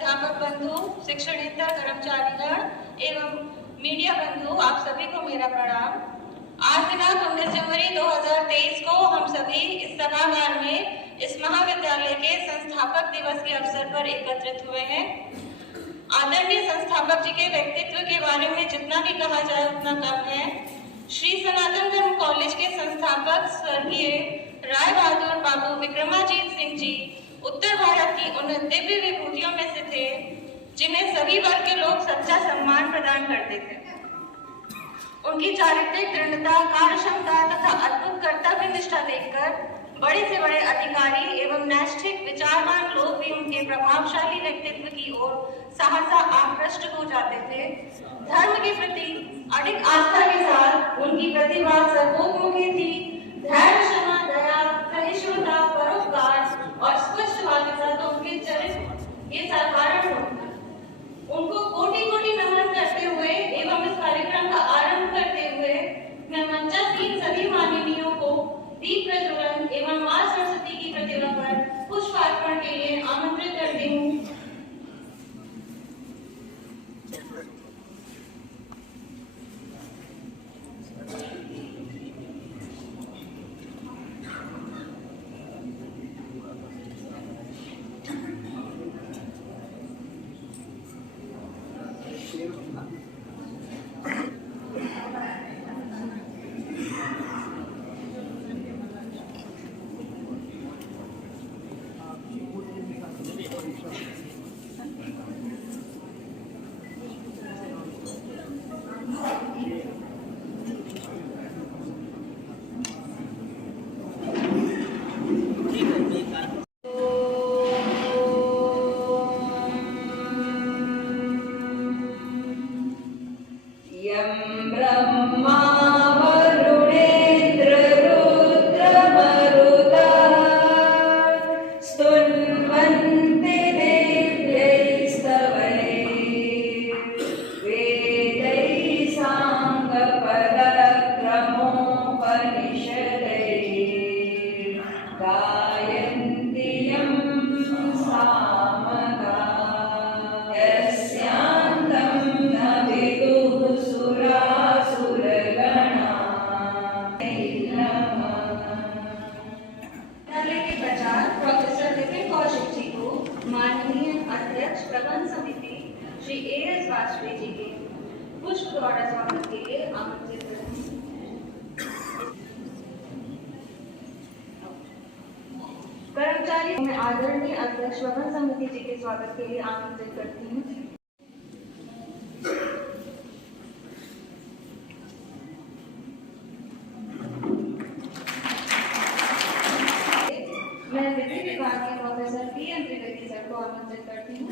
प्राध्यापक बंधु, शिक्षणेतर कर्मचारीगण एवं मीडिया बंधु, आप सभी को मेरा प्रणाम। आज दिनांक 19 जनवरी 2023 को हम सभी इस सभागार में इस महाविद्यालय के संस्थापक दिवस के अवसर पर एकत्रित हुए हैं। आदरणीय संस्थापक जी के व्यक्तित्व के बारे में जितना भी कहा जाए उतना कम है। श्री सनातन धर्म कॉलेज के संस्थापक स्वर्गीय राय बहादुर बाबू विक्रमाजीत सिंह जी उत्तर भारत की उन दिव्य विभूतियों में से थे जिन्हें सभी वर्ग के लोग सच्चा सम्मान प्रदान करते थे। उनकी चारित्रिक दृढ़ता, कार्यक्षमता तथा अद्भुत कर्तव्य निष्ठा देखकर बड़े से बड़े अधिकारी एवं नैष्ठिक विचारवान लोग भी उनके प्रभावशाली व्यक्तित्व की ओर सहसा आकृष्ट हो जाते थे। धर्म के प्रति अडिग आस्था के साथ उनकी प्रतिभा सर्वोत्मुखी थी। धैर्य, क्षमा, दया, सहिष्णुता, परोपकार और स्पष्ट वाक्यता तो उनके चरित्र ये साधारण होता। उनको कोटि-कोटि नमन करते हुए एवं इस कार्यक्रम का आरंभ करते हुए मैं मंचासीन सभी माननीयों को दीप प्रज्वलन एवं मां सरस्वती की प्रतिमा पर पुष्पार्पण के लिए आमंत्रित करती हूँ। प्रबंध समिति श्री ए.एस. वाजपेयी जी के पुष्प द्वारा स्वागत के लिए आमंत्रित करती हूं। कर्मचारी मैं आदरणीय अध्यक्ष प्रबंध समिति जी के स्वागत के लिए आमंत्रित करती हूँ। मैं विधि विभाग के प्रोफेसर पी.एन. त्रिवेदी सर को आमंत्रित करती हूँ।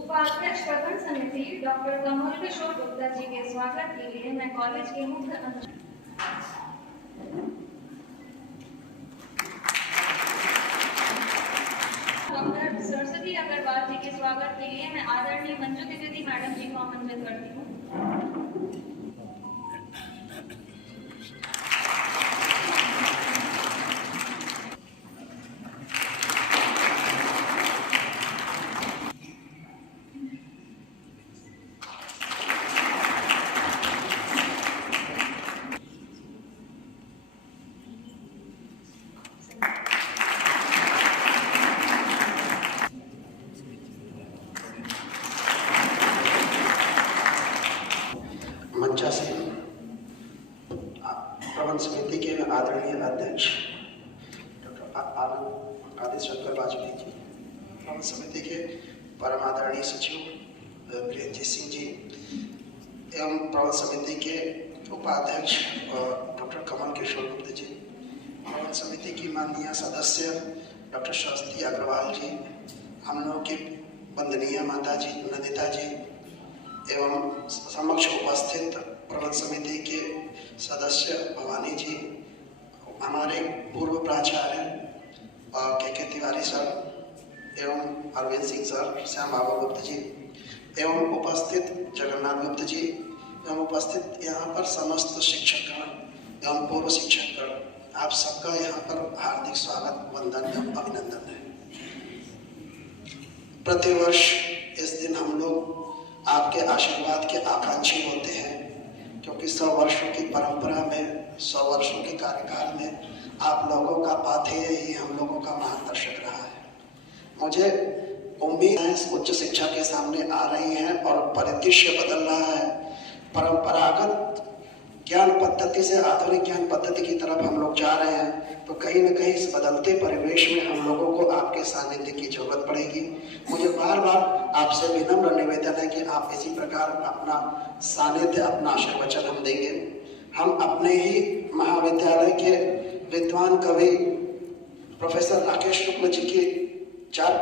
उपाध्यक्ष प्रबंध समिति डॉक्टर कमल किशोर गुप्ता जी के स्वागत के लिए मैं कॉलेज के मुख्य डॉक्टर सरस्वती अग्रवाल जी के स्वागत के लिए मैं आदरणीय मंजू द्विवेदी मैडम जी को आमंत्रित करती हूँ। प्रबंध समिति के आदरणीय अध्यक्ष डॉक्टर आदित्य शंकर वाजपेयी जी, प्रबंध समिति के परम आदरणीय सचिव वीरेंद्र सिंह जी एवं प्रबंध समिति के उपाध्यक्ष डॉक्टर कमल किशोर गुप्ता जी, प्रबंध समिति की माननीय सदस्य डॉक्टर सरस्वती अग्रवाल जी, हम लोग की वंदनीय माता जी नंदिता जी एवं समक्ष उपस्थित प्रबंध समिति के सदस्य भवानी जी, हमारे पूर्व प्राचार्य के तिवारी सर एवं अरविंद सिंह सर, श्याम बाबू गुप्त जी एवं उपस्थित जगन्नाथ गुप्त जी एवं उपस्थित यहाँ पर समस्त शिक्षकगण एवं पूर्व शिक्षकगण, आप सबका यहाँ पर हार्दिक स्वागत, वंदन एवं अभिनंदन है। प्रतिवर्ष इस दिन हम लोग आपके आशीर्वाद के आकांक्षी होते हैं, क्योंकि 100 वर्षों की परंपरा में, 100 वर्षों के कार्यकाल में आप लोगों का पाथेय ही हम लोगों का मार्गदर्शक रहा है। मुझे उम्मीद है उच्च शिक्षा के सामने आ रही है और परिदृश्य बदल रहा है। परंपरागत ज्ञान पद्धति से आधुनिक ज्ञान पद्धति की तरफ हम लोग जा रहे हैं, तो कहीं न कहीं इस बदलते परिवेश में हम लोगों को आपके सानिध्य की जरूरत पड़ेगी। मुझे बार बार आपसे विनम्र निवेदन है कि आप इसी प्रकार अपना सानिध्य, अपना आशीर्वचन हम देंगे। हम अपने ही महाविद्यालय के विद्वान कवि प्रोफेसर राकेश शुक्ल जी की 4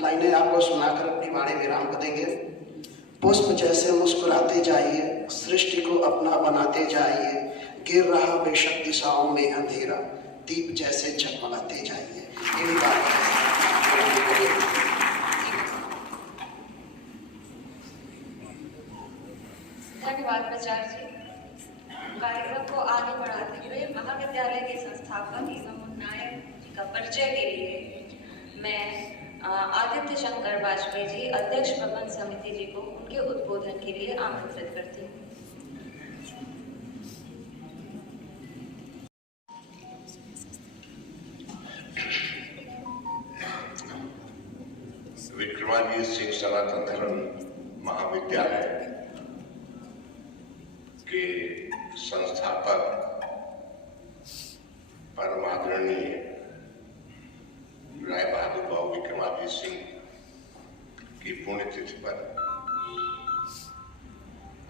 लाइनें आपको सुनाकर अपनी वाणी विराम कर देंगे। पुष्प जैसे मुस्कुराते जाइए, सृष्टि को अपना बनाते जाइए, गिर रहा बेशक दिशाओं में अंधेरा, दीप जैसे झगमगाते जाइए। धन्यवाद प्राचार्य जी। कार्यक्रम को आगे बढ़ाते हुए महाविद्यालय के संस्थापक एवं नायक जी का परिचय के लिए मैं आदित्य शंकर वाजपेयी जी, अध्यक्ष प्रबंध समिति जी को उनके उद्बोधन के लिए आमंत्रित करती हूँ। विक्रमादित्य सिंह सनातन धर्म महाविद्यालय के संस्थापक परम आदरणीय राय बहादुर बाबू विक्रमादित्य सिंह की पुण्यतिथि पर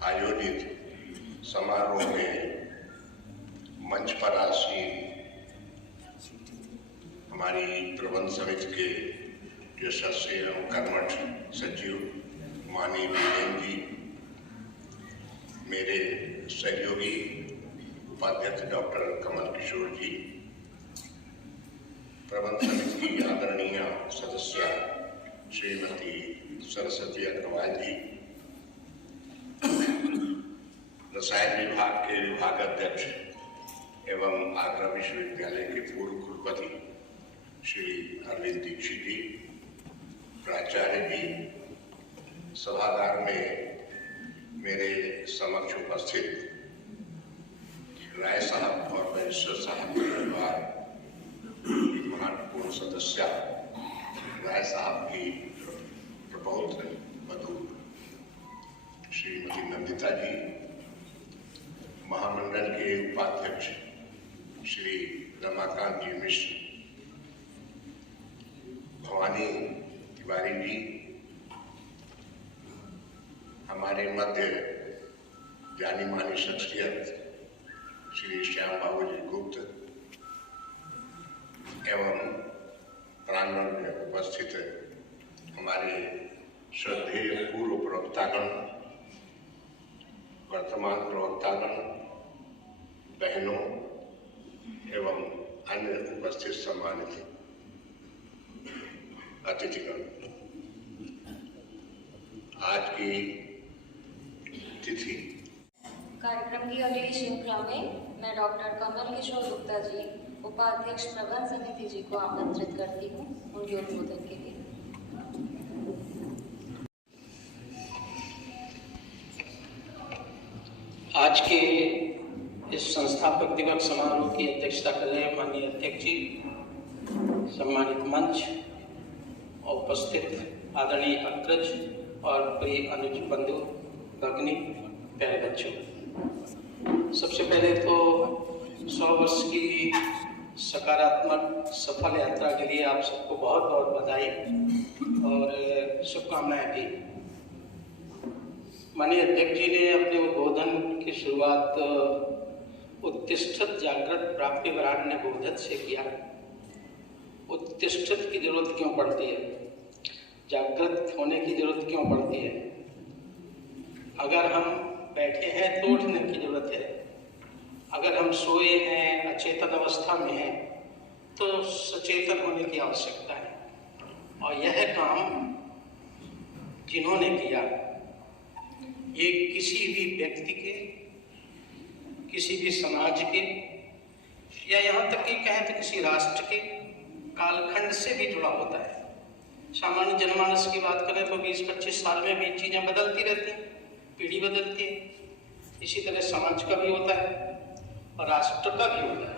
आयोजित समारोह में मंच पर आसीन हमारी प्रबंध समिति के यशस्वी एवं कर्मठ सचिव माननीय वीरेंद्र जी, मेरे सहयोगी उपाध्यक्ष डॉक्टर कमल किशोर जी, प्रबंध समिति की आदरणीय सदस्य श्रीमती सरस्वती अग्रवाल जी, रसायन विभाग के विभाग अध्यक्ष एवं आगरा विश्वविद्यालय के पूर्व कुलपति श्री अरविंद दीक्षित जी, प्राचार्य जी, सभागार में मेरे समक्ष उपस्थित राय साहब और बैरिस्टर साहब के परिवार महत्वपूर्ण सदस्य राय साहब की प्रपौत्र वधू श्रीमती नंदिता जी, महामंडल के उपाध्यक्ष श्री रमाकांत जी मिश्र, भवानी तिवारी जी, हमारे मध्य जानी मानी शख्सियत श्री श्याम बाबू जी गुप्त एवं प्रांगण में उपस्थित हमारे श्रद्धेय पूर्व प्रवक्तागण, वर्तमान प्रवक्तागण, बहनों एवं अन्य उपस्थित सम्मानित अतिथिगण, आज की तिथि कार्यक्रम की अगली श्रृंखला में मैं डॉक्टर कमल किशोर गुप्ता जी, उपाध्यक्ष प्रबंध समिति जी को आमंत्रित करती हूँ उनके उद्बोधन के लिए। आज के इस संस्थापक दिवस समारोह की अध्यक्षता कर रहे माननीय अध्यक्ष जी, सम्मानित मंच और उपस्थित आदरणीय अग्रज और प्रिय अनुज बंधु भगिनी, प्यारे बच्चों, सबसे पहले तो 100 वर्ष की सकारात्मक सफल यात्रा के लिए आप सबको बहुत बहुत बधाई और शुभकामनाएं दी। माननीय अध्यक्ष जी ने अपने उद्बोधन की शुरुआत उत्तिष्ठत जागृत प्राप्ति वरान्य बोधत से किया। उत्तिष्ठत की जरूरत क्यों पड़ती है, जागृत होने की जरूरत क्यों पड़ती है? अगर हम बैठे हैं तो उठने की जरूरत है, अगर हम सोए हैं, अचेतन अवस्था में हैं, तो सचेतन होने की आवश्यकता है। और यह काम जिन्होंने किया, ये किसी भी व्यक्ति के, किसी भी समाज के, या यहाँ तक कि कहें तो किसी राष्ट्र के कालखंड से भी जुड़ा होता है। सामान्य जनमानस की बात करें तो 20-25 साल में भी चीजें बदलती रहती हैं, पीढ़ी बदलती है। इसी तरह समाज का भी होता है और राष्ट्र का भी होता है।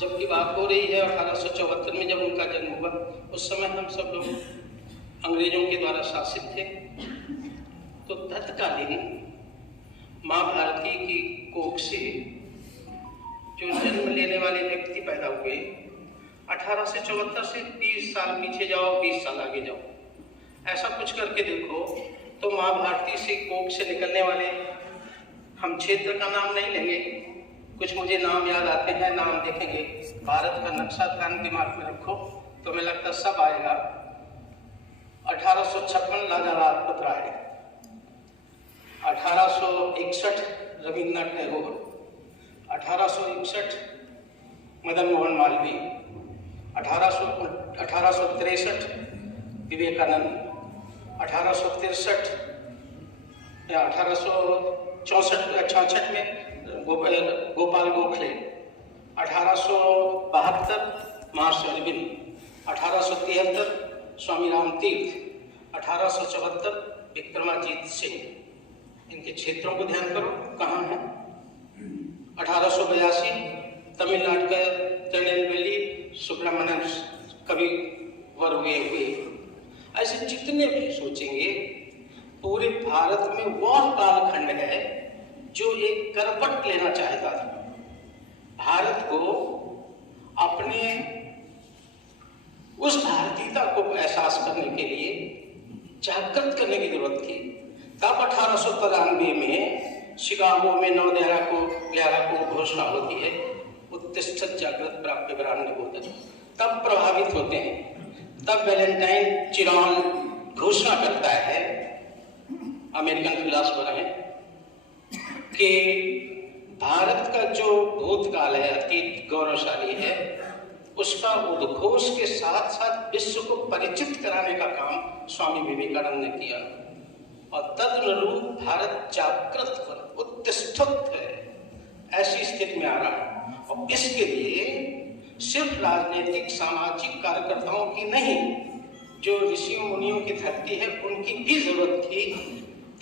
जबकि बात हो रही है 1874 में, जब उनका जन्म हुआ, उस समय हम सब लोग अंग्रेजों के द्वारा शासित थे। तो तत्कालीन माँ भारती की कोख से जो जन्म लेने वाले व्यक्ति पैदा हुए, 1874 से 20 साल पीछे जाओ, 20 साल आगे जाओ, ऐसा कुछ करके देखो तो माँ भारती से कोख से निकलने वाले, हम क्षेत्र का नाम नहीं लेंगे, कुछ मुझे नाम याद आते हैं, नाम देखेंगे। भारत का नक्शा ध्यान दिमाग में रखो तो हमें लगता सब आएगा। 1856 लाला लाजपत राय, 1861 रविन्द्रनाथ टैगोर, 1861 मदन मोहन मालवीय, 1863 विवेकानंद, 1863 या 1864 में गोपाल गोखले, 1872 महर्षि अरविंद, 1873 स्वामी राम तीर्थ, 1874 विक्रमाजीत सिंह। इनके क्षेत्रों को ध्यान करो कहाँ है। 1882 तमिलनाडु का तिरुनेलवेली सुब्रमण्यम कवि वर हुए। ऐसे जितने भी सोचेंगे, पूरे भारत में वह कालखंड है जो एक करवट लेना चाहता था। भारत को अपने उस भारतीयता को एहसास करने के लिए जागृत करने की जरूरत थी। तब 1893 में शिकागो में 9/11 को घोषणा होती है, उत्तिष्ठत जागृत प्राप्य ब्राह्मण, तब प्रभावित होते हैं। तब वैलेंटाइन चिरान घोषणा करता है, अमेरिकन फिलॉसफर है, कि भारत का जो भूतकाल है, अतीत गौरवशाली है, उसका उद्घोष के साथ साथ विश्व को परिचित कराने का काम स्वामी विवेकानंद ने किया। और तदनुरूप भारत जागृत उत्तिष्ठित है, ऐसी स्थिति में आ रहा है। और इसके लिए सिर्फ राजनीतिक सामाजिक कार्यकर्ताओं की नहीं, जो ऋषियों मुनियों की धरती है उनकी भी जरूरत थी।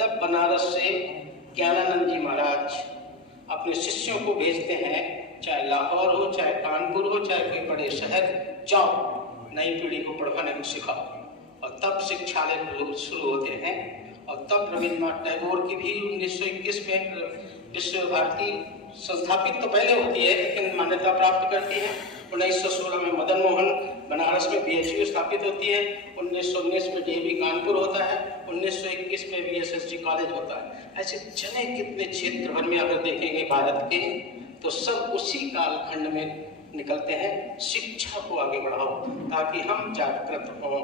तब बनारस से ज्ञानानंद जी महाराज अपने शिष्यों को भेजते हैं, चाहे लाहौर हो, चाहे कानपुर हो, चाहे कोई बड़े शहर, जाओ नई पीढ़ी को पढ़ाने को सिखाओ। और तब शिक्षालय शुरू होते हैं। और तब रविन्द्रनाथ टैगोर की भी 1921 में विश्व भारती संस्थापित तो पहले होती है, लेकिन मान्यता प्राप्त करती है। 1916 में मदन मोहन बनारस में BHU स्थापित होती है। 1919 में DAV कानपुर होता है। 1921 में VSSG कॉलेज होता है। ऐसे जने कितने क्षेत्र भर में अगर देखेंगे भारत के, तो सब उसी कालखंड में निकलते हैं। शिक्षा को आगे बढ़ाओ ताकि हम जागृत हों।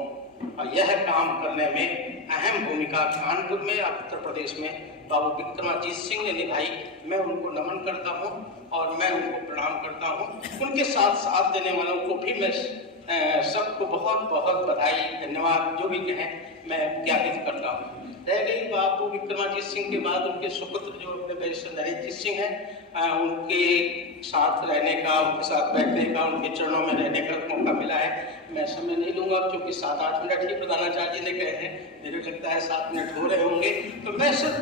और यह काम करने में अहम भूमिका कानपुर में, उत्तर प्रदेश में बाबू विक्रमाजीत सिंह ने निभाई। मैं उनको नमन करता हूँ और मैं उनको प्रणाम करता हूँ। उनके साथ साथ देने वालों को भी मैं सबको बहुत बहुत बधाई, धन्यवाद जो भी कहें मैं ज्ञापित करता हूँ। रह गई बाबू विक्रमाजीत सिंह के बाद उनके सुपुत्र जो अपने बैरिस्टर नरेंद्र सिंह हैं, उनके साथ रहने का, उनके साथ बैठने का, उनके चरणों में रहने का मौका मिला है। मैं समय नहीं लूंगा क्योंकि 7-8 मिनट ही प्रधानाचार्य जी ने कहे हैं, मुझे लगता है 7 मिनट हो रहे होंगे। तो मैं सिर्फ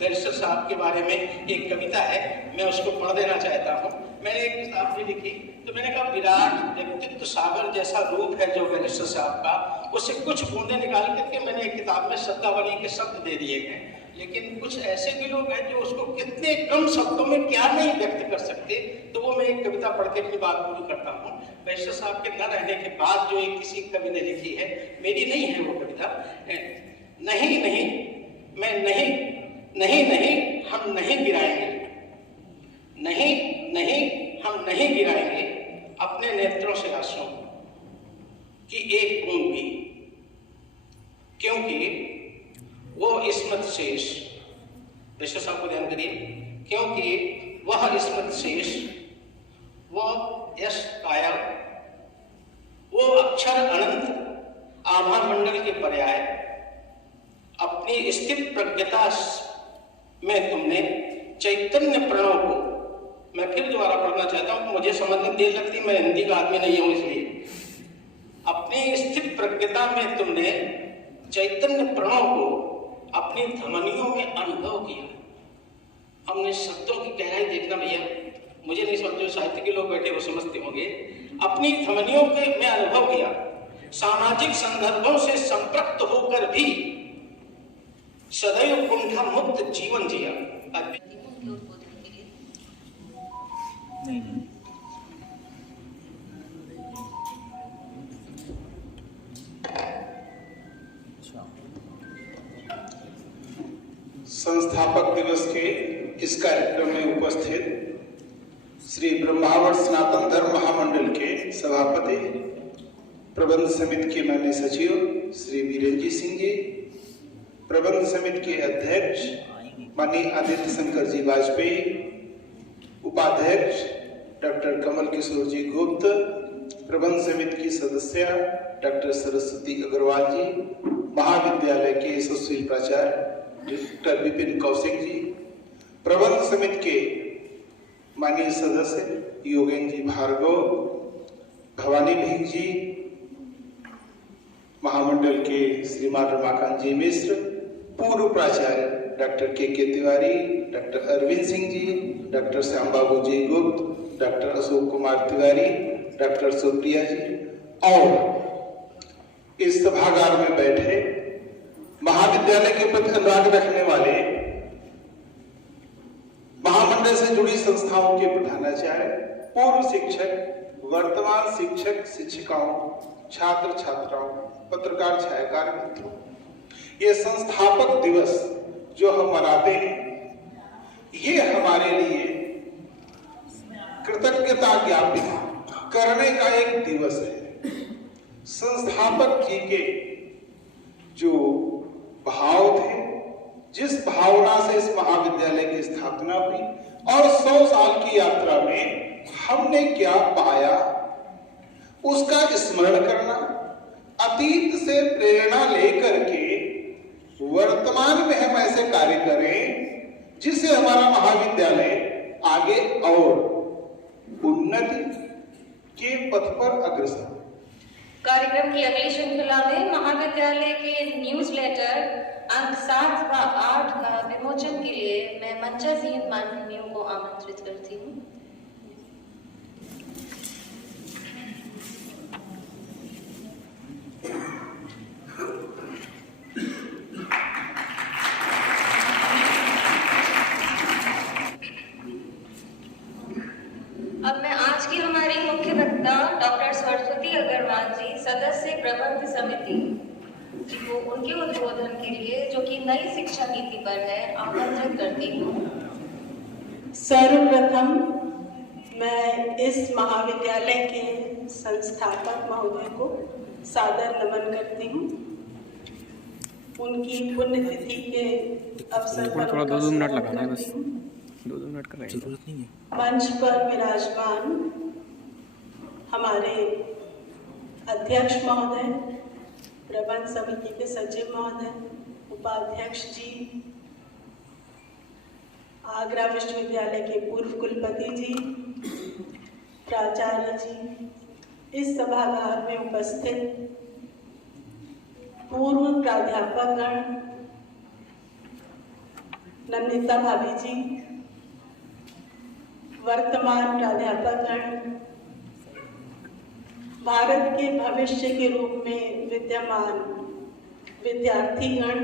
बैरिस्टर साहब के बारे में एक कविता है, मैं उसको पढ़ देना चाहता हूँ। मैंने एक किताब भी लिखी, तो मैंने कहा विराट व्यक्तित्व सागर जैसा रूप है जो बैरिस्टर साहब का, उससे कुछ बूंदे निकाल करके मैंने एक किताब में शब्दावली के शब्द दे दिए हैं। लेकिन कुछ ऐसे भी लोग हैं जो उसको कितने कम शब्दों में क्या नहीं व्यक्त कर सकते, तो वो मैं एक कविता पढ़ के अपनी बात पूरी करता हूँ। बैरिस्टर साहब के न रहने के बाद जो एक किसी कवि ने लिखी है, मेरी नहीं है वो कविता। नहीं नहीं मैं नहीं, नहीं नहीं हम नहीं गिराएंगे, नहीं नहीं हम नहीं गिराएंगे अपने नेत्रों से आंसू की एक बूंद भी, क्योंकि वो स्मृत शेष, बैरिस्टर साहब को ध्यान करिए, क्योंकि वह स्मृति शेष, वह यश कायल, वो अक्षर अनंत आभा मंडल के पर्याय, अपनी स्थित प्रज्ञता में तुमने चैतन्य प्रणव को, मैं फिर दोबारा पढ़ना चाहता हूं, मुझे समझने देर लगती, मैं हिंदी का आदमी नहीं हूं, इसलिए अपनी स्थित प्रज्ञता में तुमने चैतन्य प्रणव को अपनी धमनियों में अनुभव किया। हमने शब्दों की गहराई देखना भैया, मुझे नहीं समझ, जो साहित्य के लोग बैठे वो समझते होंगे। अपनी धमनियों के में अनुभव किया, सामाजिक संदर्भों से संपृक्त होकर भी सदैव कुंठा मुक्त जीवन जिया। संस्थापक दिवस के इस कार्यक्रम में उपस्थित श्री ब्रह्मावर्त सनातन धर्म महामंडल के सभापति, प्रबंध समिति के माननीय सचिव श्री वीरेंद्र सिंह जी, प्रबंध समिति के अध्यक्ष माननीय आदित्य शंकर जी वाजपेयी, उपाध्यक्ष डॉक्टर कमल किशोर जी गुप्त, प्रबंध समिति की सदस्य डॉक्टर सरस्वती अग्रवाल जी, महाविद्यालय के यशस्वी प्राचार्य डॉक्टर विपिन कौशिक जी, प्रबंध समिति के माननीय सदस्य योगेंद्र जी भार्गव, भवानी भीख जी, महामंडल के श्रीमान रमाकांत जी मिश्र, पूर्व प्राचार्य डॉक्टर के तिवारी, डॉक्टर अरविंद सिंह जी, डॉक्टर श्याम बाबू जी गुप्त, डॉक्टर अशोक कुमार तिवारी, डॉक्टर सुप्रिया जी, और इस सभागार में बैठे महाविद्यालय के प्रति अनुराग रखने वाले महामंडल से जुड़ी संस्थाओं के प्रधानाचार्य, पूर्व शिक्षक, वर्तमान शिक्षक शिक्षिकाओं, छात्र छात्राओं, पत्रकार छायाकार मित्रों, ये संस्थापक दिवस जो हम मनाते हैं, ये हमारे लिए कृतज्ञता ज्ञापित करने का एक दिवस है। संस्थापक जी के जो भाव थे, जिस भावना से इस महाविद्यालय की स्थापना हुई और 100 साल की यात्रा में हमने क्या पाया, उसका स्मरण करना, अतीत से प्रेरणा लेकर के वर्तमान में हम ऐसे कार्य करें जिससे हमारा महाविद्यालय आगे और उन्नति के पथ पर अग्रसर। कार्यक्रम की अगली श्रृंखला में महाविद्यालय के न्यूज़लेटर अंक 7 व 8 का विमोचन के लिए मैं मंचासीन माननीयों को आमंत्रित करती हूँ। अब मैं आज की हमारी मुख्य वक्ता डॉक्टर सरस्वती अग्रवाल जी, सदस्य प्रबंध समिति जी को उनके उद्बोधन के लिए, जो कि नई शिक्षा नीति पर है, आमंत्रित करती हूँ। सर्वप्रथम मैं इस महाविद्यालय के संस्थापक महोदय को सादर नमन करती हूँ। उनकी पुण्यतिथि के अवसर पर थोड़ा 2 मिनट लगाना है, बस 2 मिनट का जरूरत नहीं है। मंच पर विराजमान हमारे अध्यक्ष महोदय, प्रबंध समिति के सचिव महोदय, उपाध्यक्ष जी, आगरा विश्वविद्यालय के पूर्व कुलपति जी, प्राचार्य जी, इस सभागार में उपस्थित पूर्व प्राध्यापकगण, नंदिता भाभी जी, वर्तमान प्राध्यापकगण, भारत के भविष्य के रूप में विद्यमान विद्यार्थीगण,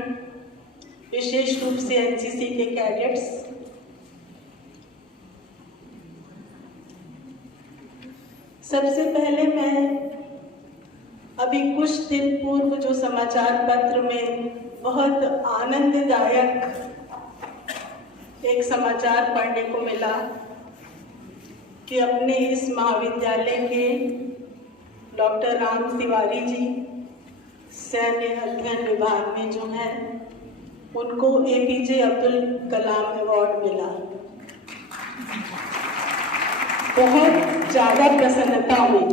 विशेष रूप से एनसीसी के कैडेट्स, सबसे पहले मैं अभी कुछ दिन पूर्व जो समाचार पत्र में बहुत आनंददायक एक समाचार पढ़ने को मिला कि अपने इस महाविद्यालय के डॉक्टर राम तिवारी जी सैन्य अध्ययन विभाग में जो है, उनको एपीजे अब्दुल कलाम अवार्ड मिला। बहुत ज़्यादा प्रसन्नता हुई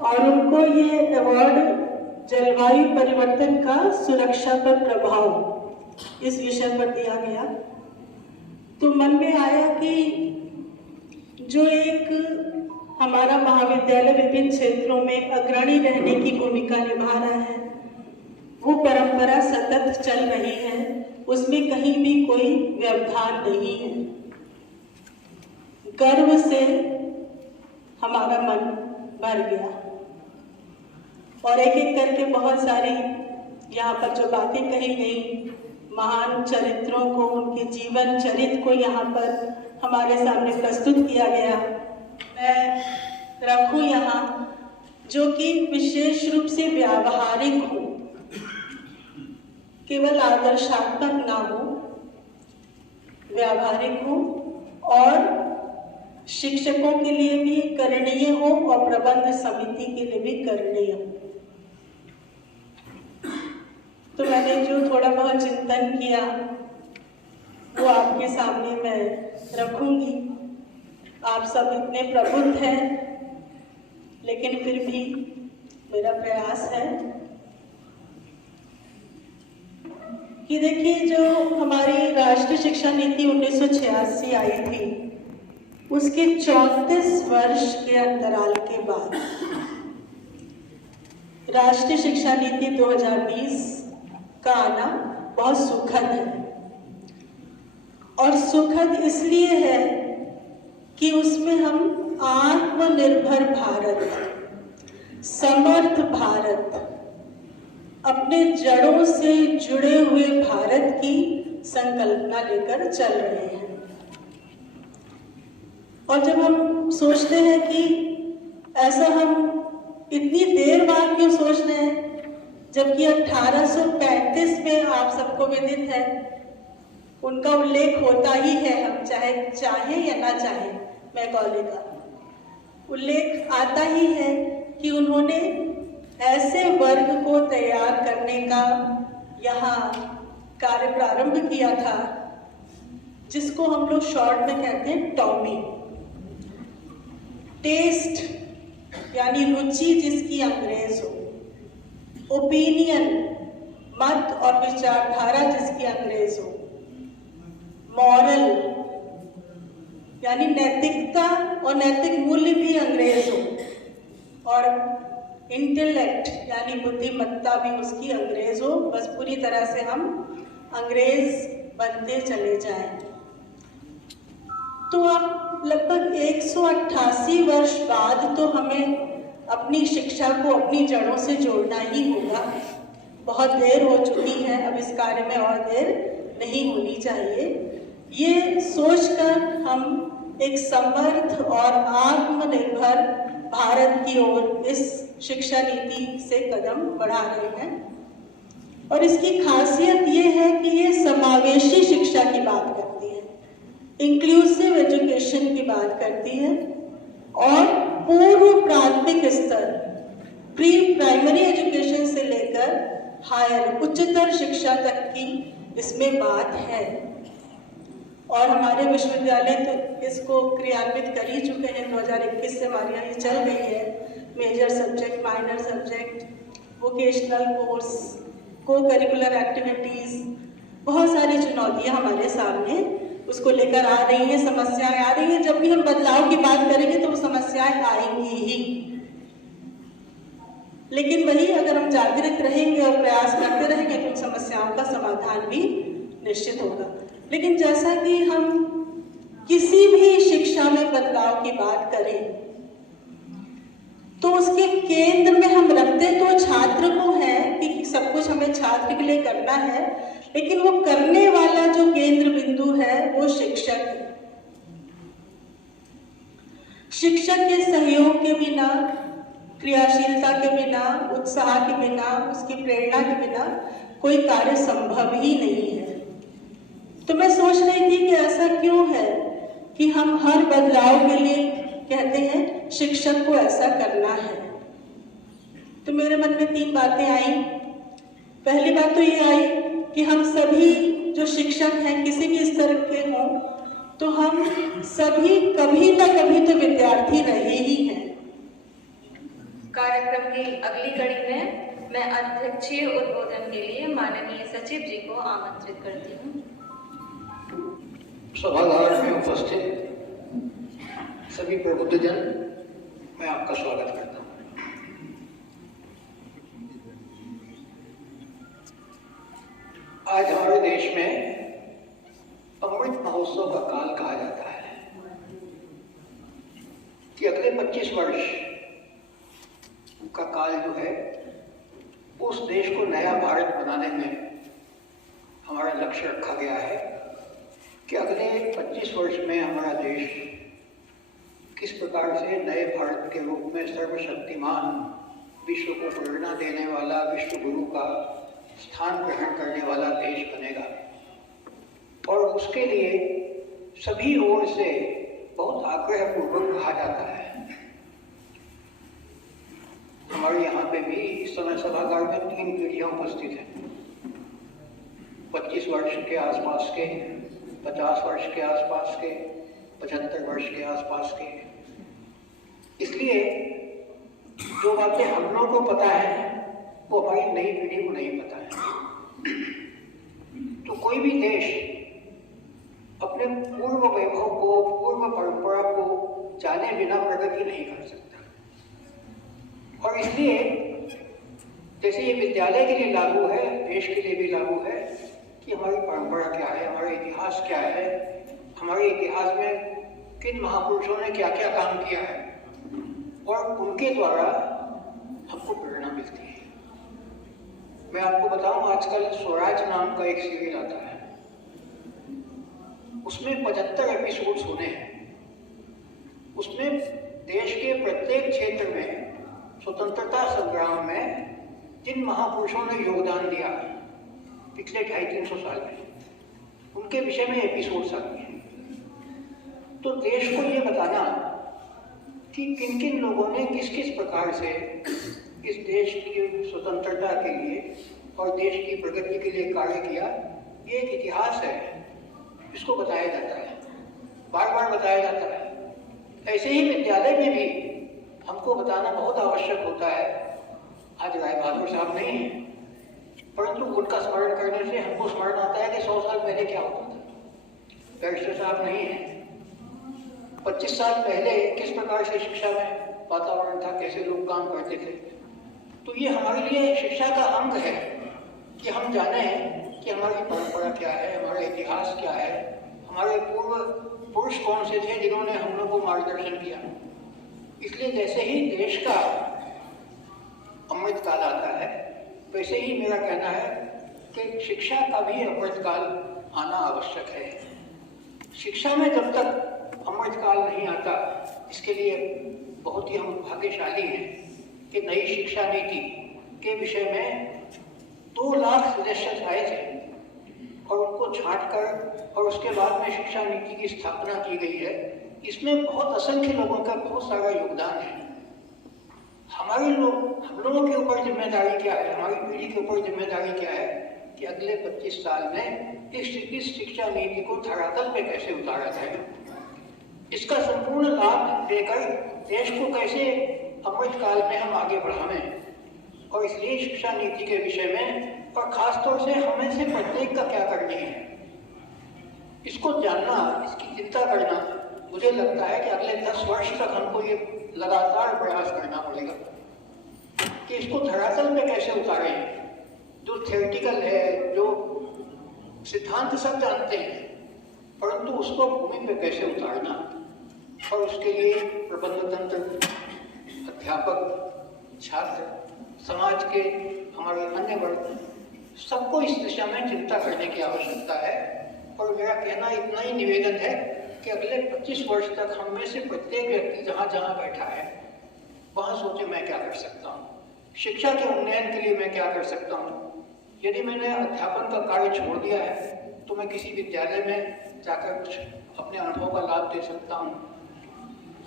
और उनको ये अवार्ड जलवायु परिवर्तन का सुरक्षा पर प्रभाव इस विषय पर दिया गया। तो मन में आया कि जो एक हमारा महाविद्यालय विभिन्न क्षेत्रों में अग्रणी रहने की भूमिका निभा रहा है, वो परंपरा सतत चल रही है, उसमें कहीं भी कोई व्यवधान नहीं है। गर्व से हमारा मन भर गया और एक एक करके बहुत सारी यहाँ पर जो बातें कही गई, महान चरित्रों को, उनके जीवन चरित्र को यहाँ पर हमारे सामने प्रस्तुत किया गया। मैं रखूं यहाँ जो कि विशेष रूप से व्यावहारिक हो, केवल आदर्शात्मक ना हो, व्यावहारिक हो और शिक्षकों के लिए भी करणीय हो और प्रबंध समिति के लिए भी करणीय हो। तो मैंने जो थोड़ा बहुत चिंतन किया वो आपके सामने मैं रखूंगी। आप सब इतने प्रबुद्ध हैं, लेकिन फिर भी मेरा प्रयास है कि देखिए, जो हमारी राष्ट्रीय शिक्षा नीति 1986 आई थी, उसके 34 वर्ष के अंतराल के बाद राष्ट्रीय शिक्षा नीति 2020 का आना बहुत सुखद है। और सुखद इसलिए है कि उसमें हम आत्मनिर्भर भारत, समर्थ भारत, अपने जड़ों से जुड़े हुए भारत की संकल्पना लेकर चल रहे हैं। और जब हम सोचते हैं कि ऐसा हम इतनी देर बाद क्यों सोच रहे हैं, जबकि 1835 में आप सबको विदित है उनका उल्लेख होता ही है, हम चाहे या ना चाहे, मैकॉले का उल्लेख आता ही है कि उन्होंने ऐसे वर्ग को तैयार करने का यहाँ कार्य प्रारंभ किया था जिसको हम लोग शॉर्ट में कहते हैं टॉमी। टेस्ट यानी रुचि जिसकी अंग्रेज हो, ओपिनियन मत और विचारधारा जिसकी अंग्रेज हो, मॉरल यानी नैतिकता और नैतिक मूल्य भी अंग्रेज हो, और इंटेलेक्ट यानी बुद्धिमत्ता भी उसकी अंग्रेज हो। बस पूरी तरह से हम अंग्रेज बनते चले जाएं। तो अब लगभग 188 वर्ष बाद तो हमें अपनी शिक्षा को अपनी जड़ों से जोड़ना ही होगा। बहुत देर हो चुकी है, अब इस कार्य में और देर नहीं होनी चाहिए। ये सोचकर हम एक समर्थ और आत्मनिर्भर भारत की ओर इस शिक्षा नीति से कदम बढ़ा रहे हैं। और इसकी खासियत ये है कि ये समावेशी शिक्षा की बात करती है, इंक्लूसिव एजुकेशन की बात करती है, और पूर्व प्राथमिक स्तर प्री प्राइमरी एजुकेशन से लेकर हायर उच्चतर शिक्षा तक की इसमें बात है। और हमारे विश्वविद्यालय तो इसको क्रियान्वित कर ही चुके हैं। 2021 से हमारे यहाँ ये चल रही है। Major subject, minor subject, vocational course, co curricular activities, बहुत सारी चुनौतियाँ हमारे सामने उसको लेकर आ रही हैं, समस्याएं आ रही हैं। जब भी हम बदलाव की बात करेंगे तो वो समस्याएं आएंगी ही, लेकिन वही अगर हम जागृत रहेंगे और प्रयास करते रहेंगे तो उन समस्याओं का समाधान भी निश्चित होगा। लेकिन जैसा कि हम किसी भी शिक्षा में बदलाव की बात करें तो उसके केंद्र में हम रखते तो छात्र को है कि सब कुछ हमें छात्र के लिए करना है, लेकिन वो करने वाला जो केंद्र बिंदु है वो शिक्षक है। शिक्षक के सहयोग के बिना, क्रियाशीलता के बिना, उत्साह के बिना, उसकी प्रेरणा के बिना कोई कार्य संभव ही नहीं है। तो मैं सोच रही थी कि ऐसा क्यों है कि हम हर बदलाव के लिए कहते हैं शिक्षक को ऐसा करना है। तो मेरे मन में 3 बातें आई। पहली बात तो ये आई कि हम सभी जो शिक्षक हैं, किसी भी स्तर के हों, तो हम सभी कभी न कभी तो विद्यार्थी रहे ही हैं। कार्यक्रम की अगली कड़ी में मैं अध्यक्षीय उद्बोधन के लिए माननीय सचिव जी को आमंत्रित करती हूँ। सभागार में उपस्थित सभी प्रबुद्धजन, मैं आपका स्वागत करता हूँ। आज हमारे देश में अमृत महोत्सव का काल कहा जाता है कि अगले 25 वर्ष का काल जो है उस देश को नया भारत बनाने में हमारा लक्ष्य रखा गया है कि अगले 25 वर्ष में हमारा देश किस प्रकार से नए भारत के रूप में सर्वशक्तिमान, विश्व को प्रेरणा देने वाला, विश्व गुरु का स्थान ग्रहण करने वाला देश बनेगा। और उसके लिए सभी ओर से बहुत आग्रहपूर्वक कहा जाता है। हमारे यहाँ पे भी इस समय सभागार में 3 पीढ़ियाँ उपस्थित हैं, 25 वर्ष के आसपास के, 50 वर्ष के आसपास के, 75 वर्ष के आसपास के। इसलिए जो बातें हम लोगों को पता है वो हमारी नई पीढ़ी को नहीं पता है। तो कोई भी देश अपने पूर्व वैभव को, पूर्व परंपरा को जाने बिना प्रगति नहीं कर सकता। और इसलिए जैसे ये विद्यालय के लिए लागू है, देश के लिए भी लागू है कि हमारी परंपरा क्या है, हमारा इतिहास क्या है, हमारे इतिहास में किन महापुरुषों ने क्या क्या काम किया है और उनके द्वारा हमको प्रेरणा मिलती है। मैं आपको बताऊं, आजकल स्वराज नाम का एक सीरियल आता है, उसमें 75 एपिसोड्स होने हैं। उसमें देश के प्रत्येक क्षेत्र में स्वतंत्रता संग्राम में जिन महापुरुषों ने योगदान दिया पिछले 250-300 साल में, उनके विषय में एपिसोड्स आते हैं। तो देश को ये बताना कि किन किन लोगों ने किस किस प्रकार से इस देश की स्वतंत्रता के लिए और देश की प्रगति के लिए कार्य किया, ये एक इतिहास है, इसको बताया जाता है, बार बार बताया जाता है। ऐसे ही विद्यालय में भी हमको बताना बहुत आवश्यक होता है। आज राय बहादुर साहब नहीं हैं, परंतु उनका स्मरण करने से हमको स्मरण आता है कि 100 साल पहले क्या होता था। बैरिस्टर साहब नहीं हैं, 25 साल पहले किस प्रकार से शिक्षा में वातावरण था, कैसे लोग काम करते थे। तो ये हमारे लिए शिक्षा का अंग है कि हम जाने कि हमारी परंपरा क्या है, हमारा इतिहास क्या है, हमारे पूर्व पुरुष कौन से थे जिन्होंने हम लोग को मार्गदर्शन किया। इसलिए जैसे ही देश का अमृतकाल आता है, वैसे ही मेरा कहना है कि शिक्षा का भी अमृतकाल आना आवश्यक है। शिक्षा में जब तक अमृतकाल नहीं आता, इसके लिए बहुत ही हम भाग्यशाली हैं कि नई शिक्षा नीति के विषय में 2 लाख सदस्य आए थे और उनको छांट कर और उसके बाद में शिक्षा नीति की स्थापना की गई है। इसमें बहुत असंख्य लोगों का बहुत सारा योगदान है। हम लोगों के ऊपर जिम्मेदारी क्या है, हमारी पीढ़ी के ऊपर जिम्मेदारी क्या है कि अगले 25 साल में इस शिक्षा नीति को धरातल पे कैसे उतारा जाए, इसका संपूर्ण लाभ देकर देश को कैसे अमृतकाल में हम आगे बढ़ावें। और इसलिए शिक्षा नीति के विषय में और खास तौर से हमें से प्रत्येक का क्या करनी है, इसको जानना, इसकी चिंता करना, मुझे लगता है कि अगले 10 वर्ष तक हमको ये लगातार प्रयास करना पड़ेगा कि इसको धरातल पे कैसे उतारें। जो थियोरिटिकल है, जो सिद्धांत सब जानते हैं, परंतु उसको भूमि पे कैसे उतारना, और उसके लिए प्रबंध तंत्र, अध्यापक, छात्र, समाज के हमारे अन्य वर्ग, सबको इस दिशा में चिंता करने की आवश्यकता है। और मेरा कहना इतना ही निवेदन है कि अगले 25 वर्ष तक हम में से प्रत्येक व्यक्ति जहाँ जहाँ बैठा है वहाँ सोचे मैं क्या कर सकता हूँ, शिक्षा के उन्नयन के लिए मैं क्या कर सकता हूँ। यदि मैंने अध्यापन का कार्य छोड़ दिया है तो मैं किसी विद्यालय में जाकर कुछ अपने अनुभव का लाभ दे सकता हूँ।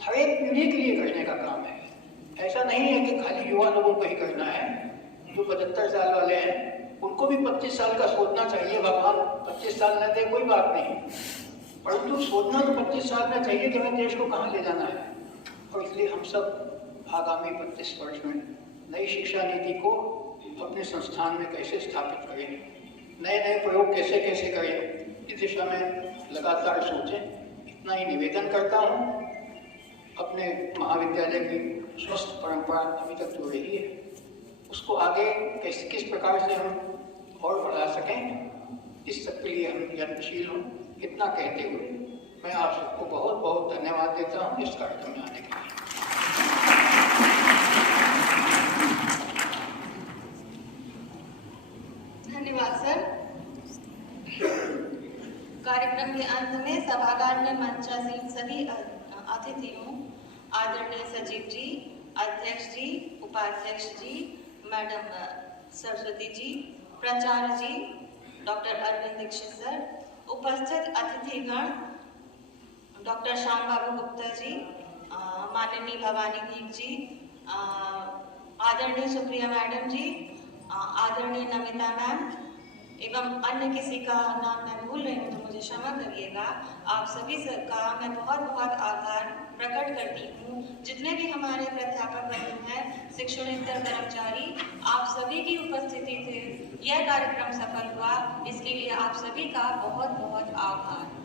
हर एक पीढ़ी के लिए करने का काम है, ऐसा नहीं है कि खाली युवा लोगों को ही करना है। जो 75 साल वाले हैं उनको भी 25 साल का सोचना चाहिए। भगवान 25 साल न दे कोई बात नहीं, परंतु सोचना तो 25 साल में चाहिए कि हमें देश को कहाँ ले जाना है। और इसलिए हम सब आगामी 25 वर्ष में नई शिक्षा नीति को अपने संस्थान में कैसे स्थापित करें, नए नए प्रयोग कैसे कैसे करें, इस दिशा में लगातार सोचें। इतना ही निवेदन करता हूँ। अपने महाविद्यालय की स्वस्थ परंपरा अभी तक जो रही है उसको आगे किस प्रकार से हम और बढ़ा सकें, इस सब के लिए हम यत्नशील हों। इतना कहते हुए मैं आप सबको बहुत बहुत धन्यवाद देता हूँ इस कार्यक्रम में आने के लिए। धन्यवाद सर। कार्यक्रम के अंत में सभागार में मंचासीन सभी अतिथियों, आदरणीय सचिव जी, अध्यक्ष जी, उपाध्यक्ष जी, मैडम सरस्वती जी, प्राचार्य जी, डॉक्टर अरविंद दीक्षित सर, उपस्थित अतिथिगण, डॉक्टर श्याम बाबू गुप्ता जी, माननीय भवानी दीप जी, आदरणीय सुप्रिया मैडम जी, आदरणीय नमिता मैम एवं अन्य किसी का नाम मैं भूल रही हूँ तो मुझे क्षमा करिएगा। आप सभी का मैं बहुत बहुत आभार प्रकट करती हूँ। जितने भी हमारे प्राध्यापक बंधु हैं, शिक्षणेतर कर्मचारी, आप सभी की उपस्थिति से यह कार्यक्रम सफल हुआ, इसके लिए आप सभी का बहुत बहुत आभार।